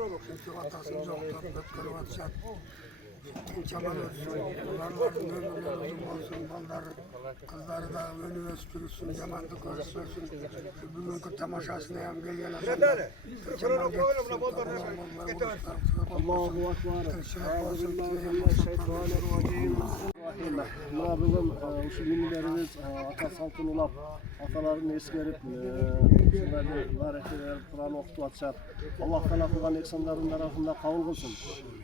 Çünkü atasını çok götürüp atacak. Çaban olsun, onların ömürleri uzun olsun, onları, kızları da önü öskürürsün, yamanlık olsun. Bugünkü tamaşasına hem gelgen adamlar. Çaban geçsin, Allahu Ekber. Buna bugün şu günlerimiz ata saltın ulap, atalarını eskerip, şunları hareketler, Kur'an okutup atacak. Allah Teala kılgan eksanların tarafında kabul kılsın.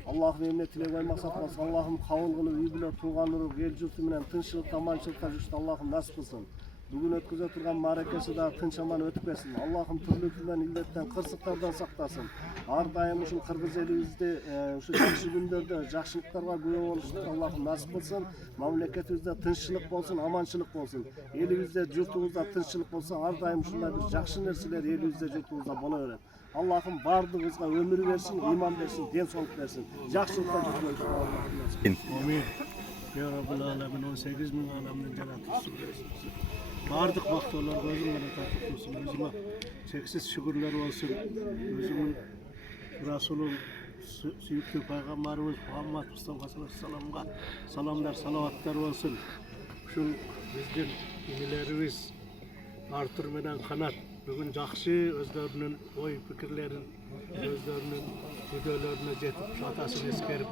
Allah verine tilek koymasak olsun. Allah'ım kabul kılıp, iyi bile tuğanırı, el cürtü menen tınçılık, tamançılıkta düştü. Allah'ım nasip kılsın. Bugün ötküze turgan marekesi de tinç aman ötüp versin. Allah'ım türlükünden, illetten, kırsıklardan saklasın. Her daim şu Kırgız elimizde, şu жақсы günlerde, жақсılıklarga güven oluştu. Allah'ım nasip kılsın. Mamleketimizde tinçlik olsun, amançılık olsun. Elimizde, yurtumuzda tinçlik olsa, her daim şunlar bir жақсы nerseler elimizde, yurtumuzda bana öğret. Allah'ım bardığımızga ömür versin, iman versin, den soluk versin. Жақсılıklar yurtumuzda Allah'ım nasip. Amin. Ya Rabbil Alemin 18 bin alemden celatırsın. Bardık baktılar gözümle tatip olsun. Özüme çeksiz şükürler olsun. Özümün Resulüm, süyüklü Peygamberimiz Muhammed Mustafa sallallahu aleyhi ve sellem'e salamlar, salavatlar olsun. Şu bizden inilerimiz Artur menen Kanat bugün жақсы özlerinin oy fikirlerin, özlerinin videolarına jetip, şu atasını eskerip,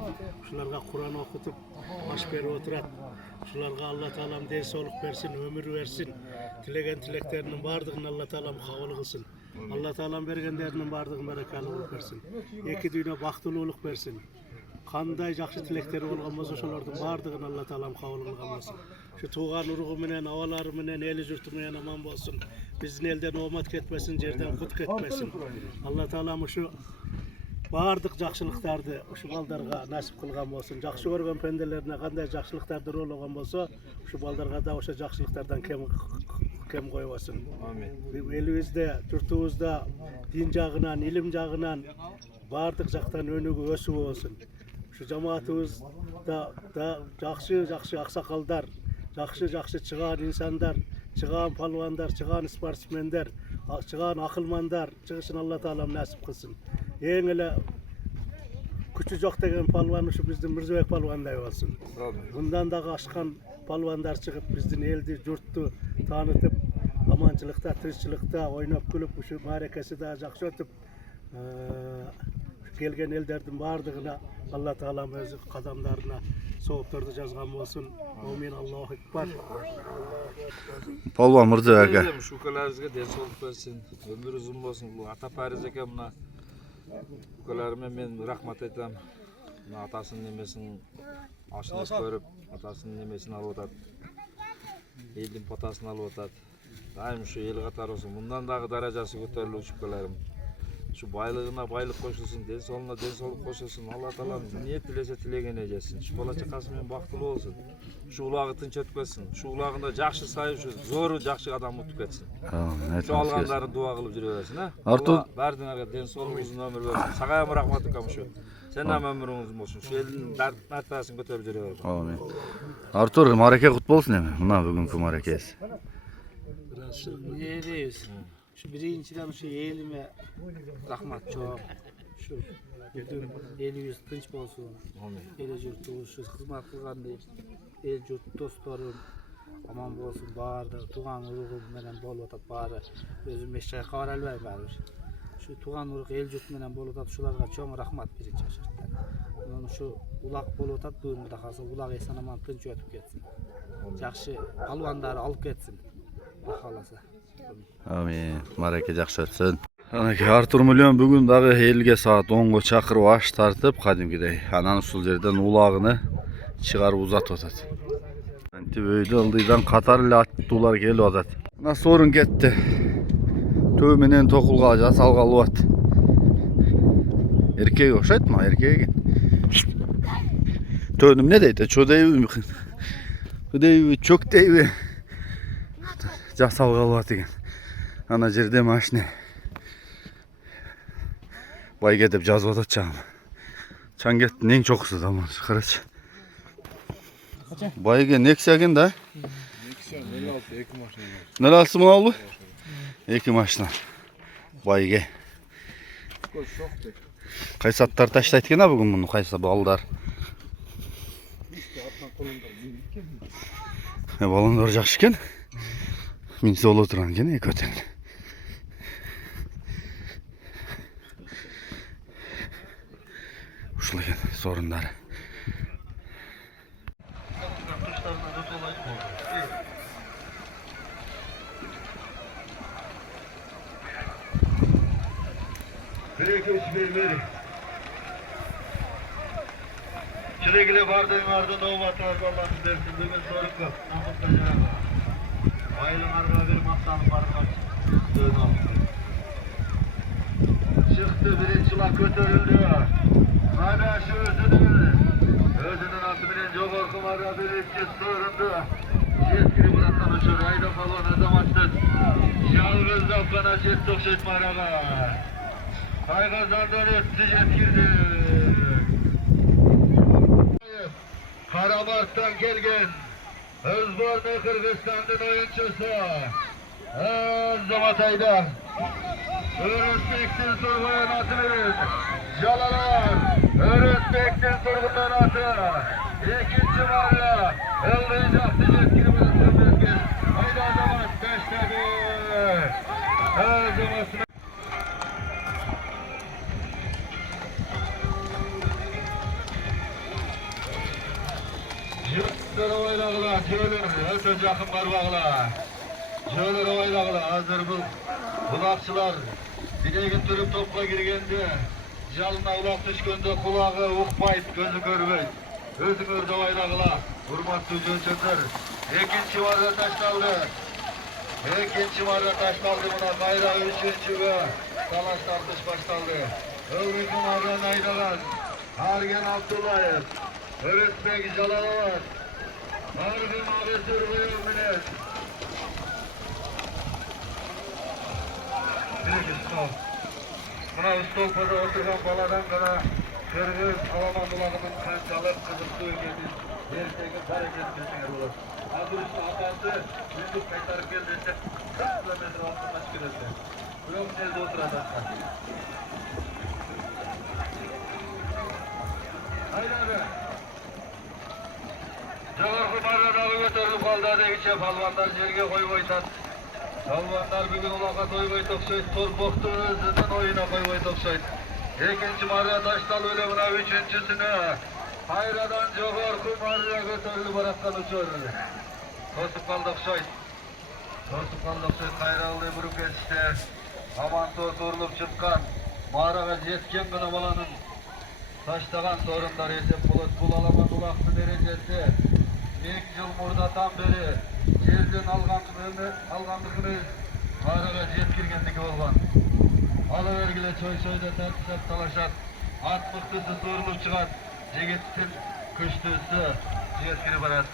şularga Kur'an okutup, baş berip oturat. Şularga Allah Teala'm den soluk versin, ömür versin. Tilegen tileklerinin bardığını Allah Teala'm kabul kılsın. Allah Teala'm bergenlerinin bardığını berekalılık versin. Eki dünya baktılılık versin. Kanday жақсы tilekleri olgan bolsa şolardın bardığını Allah Teala'm kabul kılgan bolsun. Şu tuğan uruğu menen, avalары menen, eli jurtu menen aman bolsun. Bizdin elden omat ketmesin, jerden kut ketmesin. Allah Teala'm şu bardık жақсылыктарды şu baldarga nasip kılgan bolsun. Жақсы görgen pendelerine kanday жақсылыктарды rolagan bolsa, şu baldarga da oşa жақсылыктардан kem koymasın. Amin. Elimizde, yurtumuzda din jagынан, ilim jagынан bardık jaktan önügü ösüp olsun. Şu cemaatımızda da жақсы aksakaldar, жақсы çıgan insanlar, çıgan palvandar, çıgan sportsmenler, çıgan akılmandar, çıkışın Allah Teala'm nasip kılsın. En ele küçü жоқ деген palvan şu bizden Mirzabek palvanday olsun. Bundan da aşkan palvandar çıkıp bizden eldi, yurttu tanıtıp, amançılıkta, tırçılıkta oynap gülüp şu marekesi daha жақсы ötüp gelgen ellerden bardığına Allah Teala'm özü kadamlarına soğuplardı жазған болsun. Amin. Allahu Ekber. Palvan Mirzabek aka. Şu kalarizge den soluk versin, ömür uzun bolsun. Bu ata pariz eken buna ukalarıma men rahmat aytam. Buna atasının nemesini aşınıp görüp, atasının nemesini alıp atat. Eldin potasını alıp atat. Daim şu el katar olsun. Bundan dağı darajası kötörülüp ukalarım. Şu baylığına baylık koşulsun, den soluna den soluk koşulsun. Allah Teala'm niyet dilese tilegen ejesin. Şu bola çakası men baktılı olsun. Şu ulagı tınç ötketsin. Şu ulagında жақсы sayıp şu zoru жақсы adam utup ketsin. Şu alganların dua kılıp jüre bersin ha. Artur Bardığına den soluk uzun ömür versin. Sagayam rahmat ykam şu. Sen hem ömürüň uzun bolsun. Şu elin mertebesini kötörüp jüre ber. Amin. Artur mareke kut bolsun emi. Muna bugünkü marekesi. Eyleyiz. Şu birinciden şu elime rahmat çok. Şu el yüz tinç bolsun. El yurtu şu hizmet kılganda el yurt dostlarım aman bolsun barda tuğan uruğum menen bolup atat bari özüm eşeğe kavar albay bari. Şu tuğan uruğ el yurt menen bolup atat şularga çoğun rahmat birinci şarttan. Onu şu ulak bolup atat bugün da kalsa ulak esan aman tinç ötüp ketsin. Жақсы palvandары alıp ketsin. Allah kalasa. Amin. Mareke жақсы ötsün. Anaki Artur Milyon bugün dağı elge saat 10'ga çakırıp aş tartıp kadimgidey. Anan usul yerden ulağını çıkarıp uzat otat. Anti böyüde ıldıydan Katar ile attılar gel otat. Nasıl sorun gitti. Tövmenen tokulga jasalgalı at. Erkeğe okşayt mı? Erkeğe git. Tönüm ne deydi? Çödeyi Hıdeyi çok deyi. Jasalgalı at egen. Ana jerde maşne. Bay gedip жазып атачağım. Çan gettin en çokusu zaman. Kıraç. Bayge Nexia da? Nexia 56 2 maşina. Ne alsın mı oldu? 2 maşina. Bayge. Çok Kaysi atlar taşlayt eкен bugün bunu kaysi balдар. Balonlar жақсы екен. Мен сол отырған екен екі өтен. Ушыл екен сорындары. Çilegile bardığın ovatlar Allah'ın dersin. Bugün sorun yok. Namıkta cevabı. Aylın arga bir maslanı barmak. Dön al. Çıktı birinçiler götürüldü. Hala şu özünün altı bilen çok orkum arga bir iki sorundu. Yetkili bıraktan uçur. Ayda balon azamatsız. Şahı zapkana jet tokşetme araga. Kaygazdan ötü jet girdi. Karamart'tan gelgen Özbornu Kırgızistan'ın oyuncusu Zamatay'da Örüsbek'tin sorguya nasıl verir? Jalalar Örüsbek'tin sorguya nasıl? İkinci varla Elreycaktı yetkili bırakın. Hayda Zamat 5'te 1 Zamat'ın Jölür oylağılar, jölür, öte yakın barmağılar. Jölür oylağılar, hazır bulakçılar bineğin türüp topla girgende, jalına ulak düşkende kulağı uqpayt, gözü görmeyt. Özün örde oylağılar, hurmatlı jölçönder. İkinci varda taştaldı. İkinci varda taştaldı buna, bayrağı üçüncü ve talaş tartış baştaldı. Övrükün ardan aydalan, Argen Abdullayev. Örüsbek Jalalar. Argın abi sürgüyor millet. Buna Ustolpa'da oturgan baladan kana Kırgız Alaman bulağının kançalık kızık suyu geldi. Yerteki hareket geçiyor olur. Hazır üstü atası yüzük kaytarıp geldiğinde 40 kilometre altına çıkırdı. Yok nerede oturacak? Haydi abi. Jogorku maradağı götürüp kaldı adegiçe palvanlar jerge koyup oytat. Palvanlar bugün ulaka toyboy toksoyt, Torpoktu özünün oyuna koyboy toksoyt. İkinci marra taştal ölemine üçüncüsünü hayradan Jogorku marra götürülüp baraktan uçur. Tosup kaldı oksoyt. Tosup kaldı oksoyt, kayralı burup geçti. Aman torturulup çıkkan. Mağaraga jetken gına balanın taştagan sorunlar esep bulut bulalaman ulaktı derecesi. 2 yıl murdatan beri yerden algandıkını mağaraga jet girgendiki olgan. Alıvergile çoy-çoyda tartışap talaşat. At mıktısı sorulup çıkat. Jigittin küştüsü jet girip barat.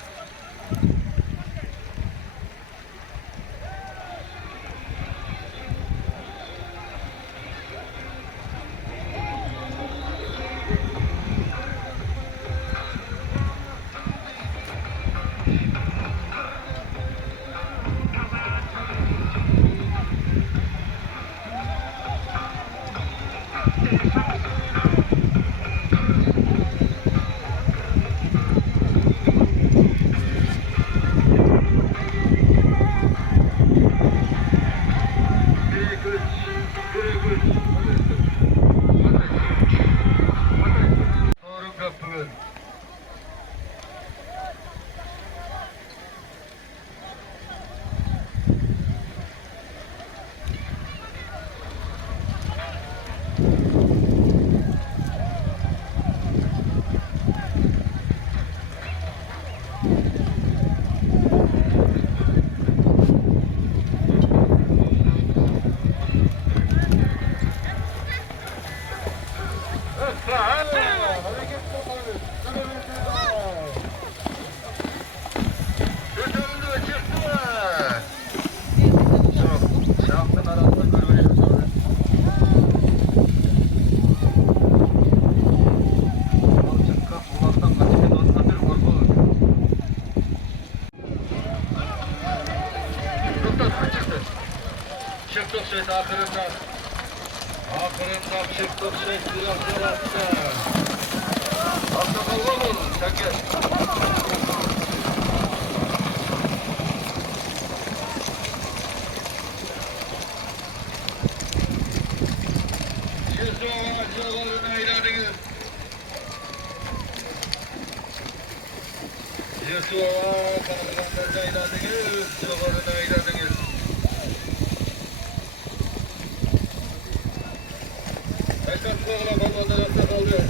Çıktık şey ahırından. Kapşık tokşayt biraz yarattı. Akşam olma mı? Sen gel. Yusuf ağaçlarını ayırdınız. Yusuf ağaçlarını ayırdınız. Çoğalını ayırdınız. Aykan çoğala balonlar kaldı.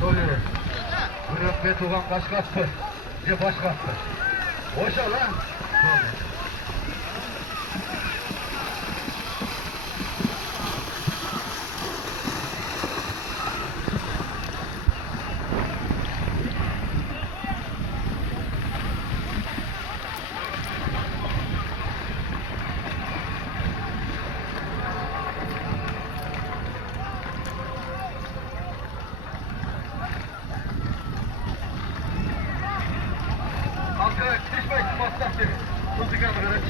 Soruyor. Bırak be tuğan kaç kattı? Ce baş kattı. Boşa lan. Arkadaş düşmeyin, masraf verin. Tut çıkarma arkadaş.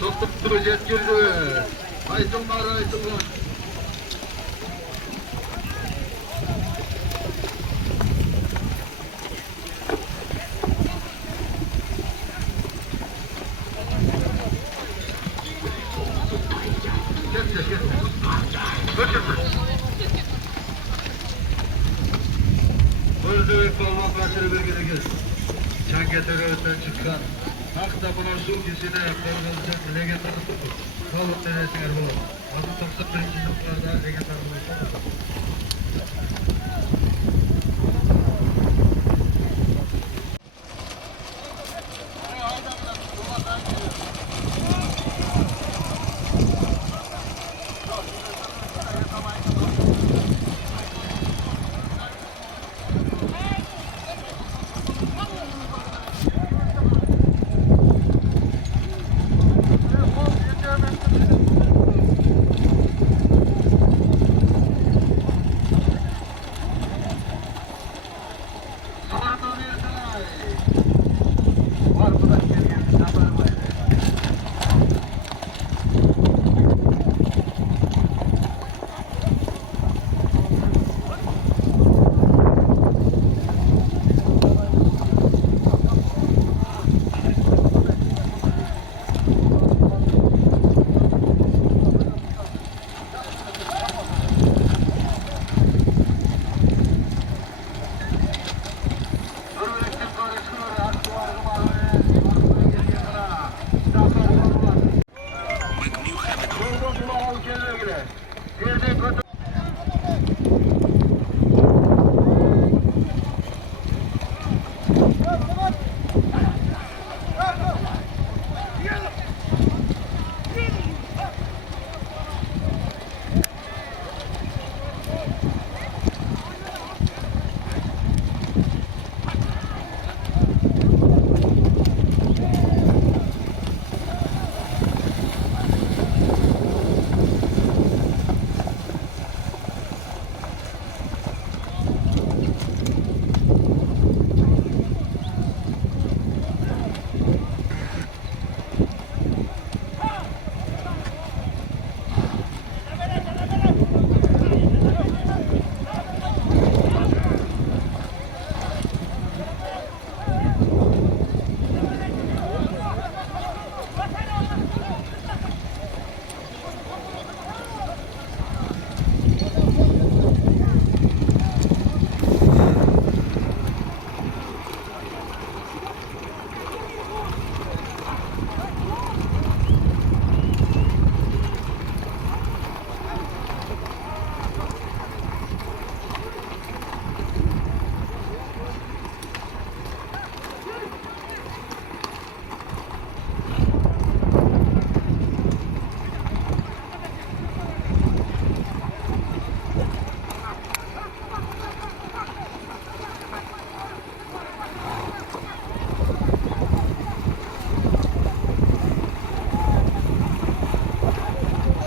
Soktuk yetkirdi. Aytılmar aytılmar. Ördük balman başarı belgedeki Çangeteröğütten çıkan Hakta bulan su kisine ayaklarımızda lege tanıtıp Kalıp denesine bu Adı 95. yıllarda lege tanıtıp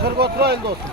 Dışarı oturayım dostum.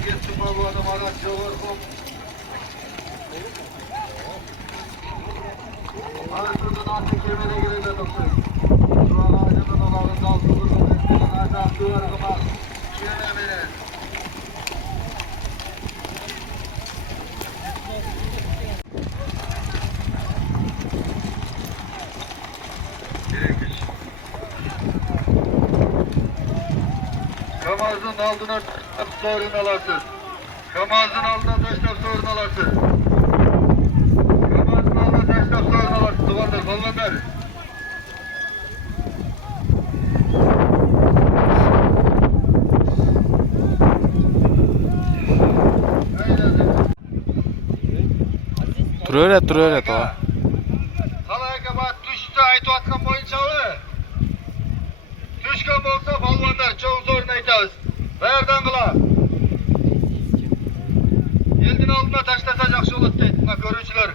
Özgeç'in balvanı Marat Jovarkom. Arasından artık kemere girecek doktor. Şu an ağacının olanında altı kurduğu mesleğin ağacı duvarıma kemere. Kamazın aldına sorun alasın. Kamazın aldına taşlap sorun alasın. Kamazın aldına taşlap sorun alasın. Duvardır, kollanlar. Tur öğret o. Halayka bat düştü aytı atkan boyuncağı. Düşkan bolsa balvanlar çok zorun aytağız. Verden kıla. Eldin aldına taşlasa jakşı olat deydi. Buna görünçüler.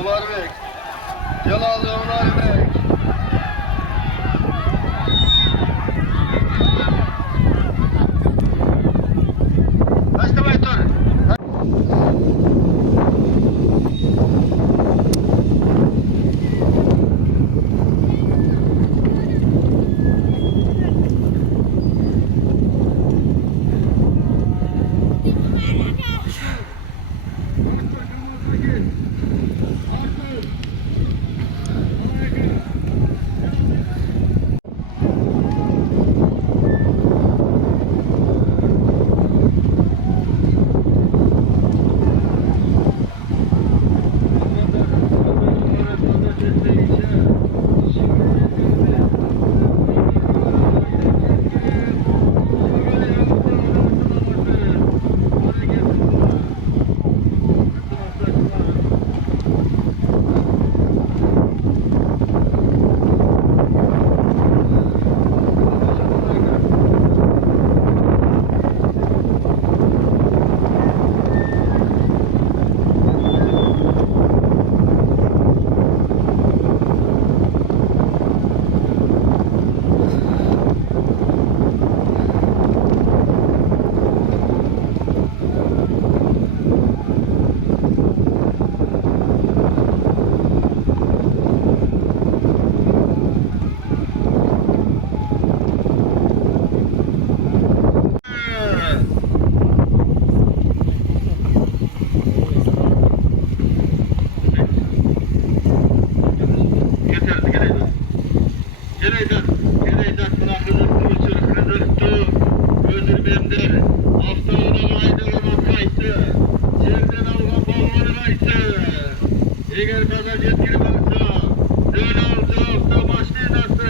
Ularbek. Celallı Ularbek. Taşlamay dur. Eğer bagaj yetkili varsa, öyle olacaksa başlayın nasıl?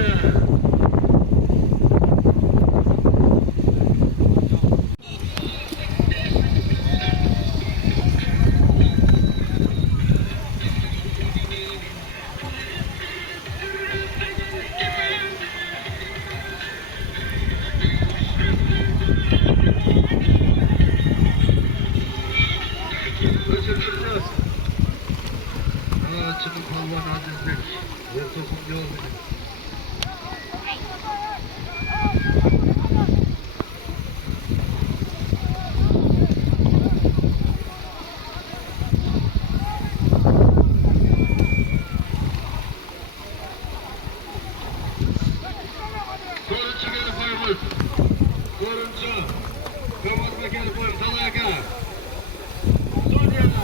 Çıkıp Allah'ın adresine ortaokul yol verin. Koruncu gelip koymuş. Koruncu. Kapatma gelip koymuş. Talaka. Son yana.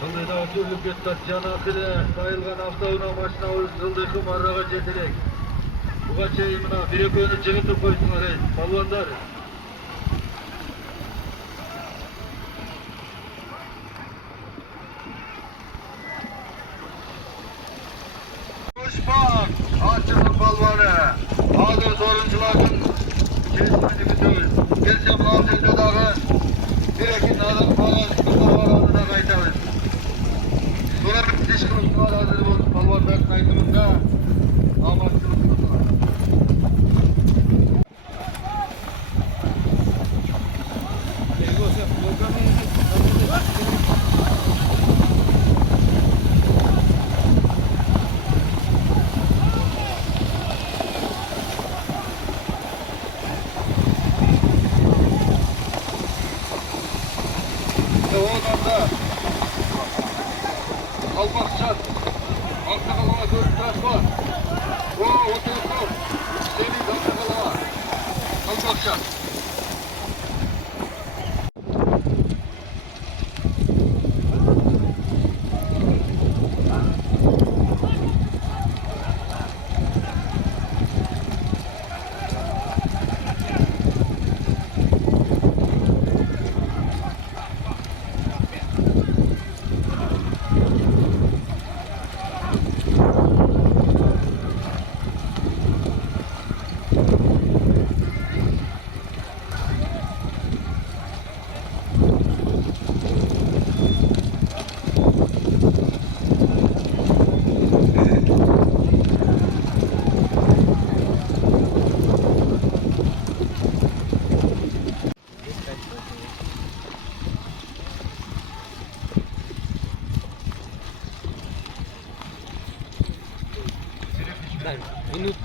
Sonunda oturlup yettat canakıda sayılgan avtavına maçına uyuştırıldığı marrağa jetirek. Buga çeyin mına bir ekönü jigitip koysunlar ey balvandar. Koşmak, Açık'ın balvanı. Hazır soruncuların kesmini bitiriz. Gelsem Avcı'da dağı bir ekin adam falan kızlar da kaytarız. Sonra bir diş kılıçlar hazır olsun balvanların aydınında. Amaçlı kılıçlar. Oradan almak şart. Altta kalana 4 taş var. O tarafta senin altta kalana. Almak şart.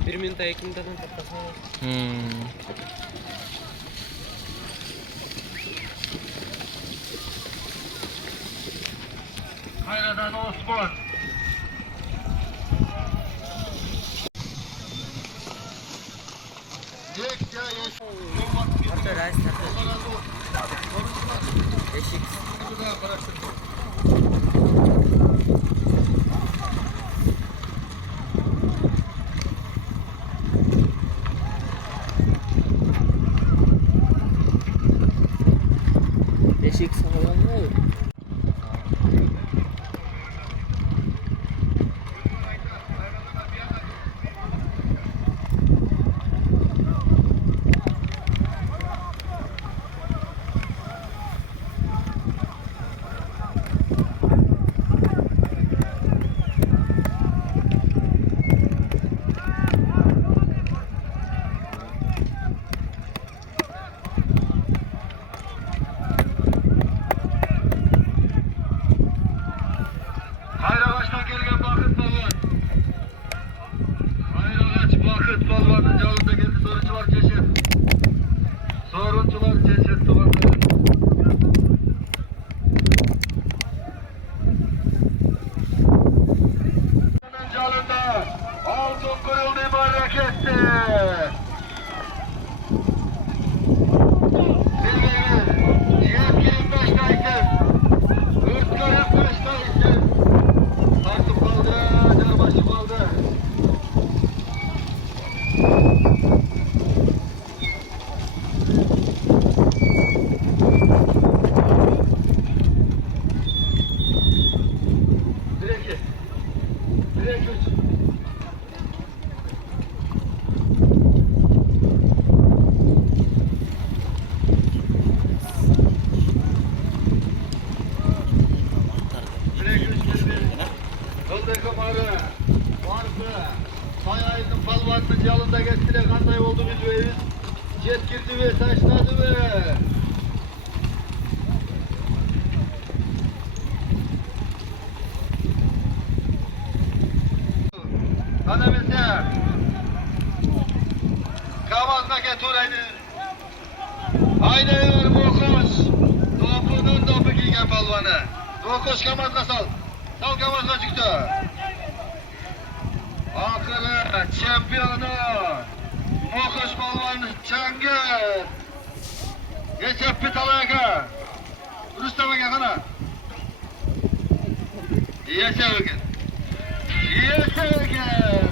Bir minut yakında patlasana. Hayradan Osman. Orta reis takıyor. Eşik. Eşik sağlam mı? Hayragaç'tan gelgen Bakıt balvan. Hayragaç Bakıt balvanın canında geldi soruncular çeşit. Soruncular çeşit tuğanları. Canında altın kırıldı hareketli. Bilgili, yetkili 5 kayıtır. Hırtların 5 kayıtır. Artık kaldı, derbaşı kaldı. Direkt üç. Kıldırkım arı, varsı, sayayının palvanının yalında geçtire kanday oldu biz veyiz. Jet girdi ve taşladı ve. Kanımızda Kavaz'da getireydi. Haydi ver bokuş. Topunun topu giygen palvanı. Bokuş Kavaz'da sal. Sal Kavaz'da çıktı. Akırı şampiyonu. Mokuş balvan Çengel. Geçep bir talaka. Rüstem Ege kana. Yeşevgen. Yeşevgen.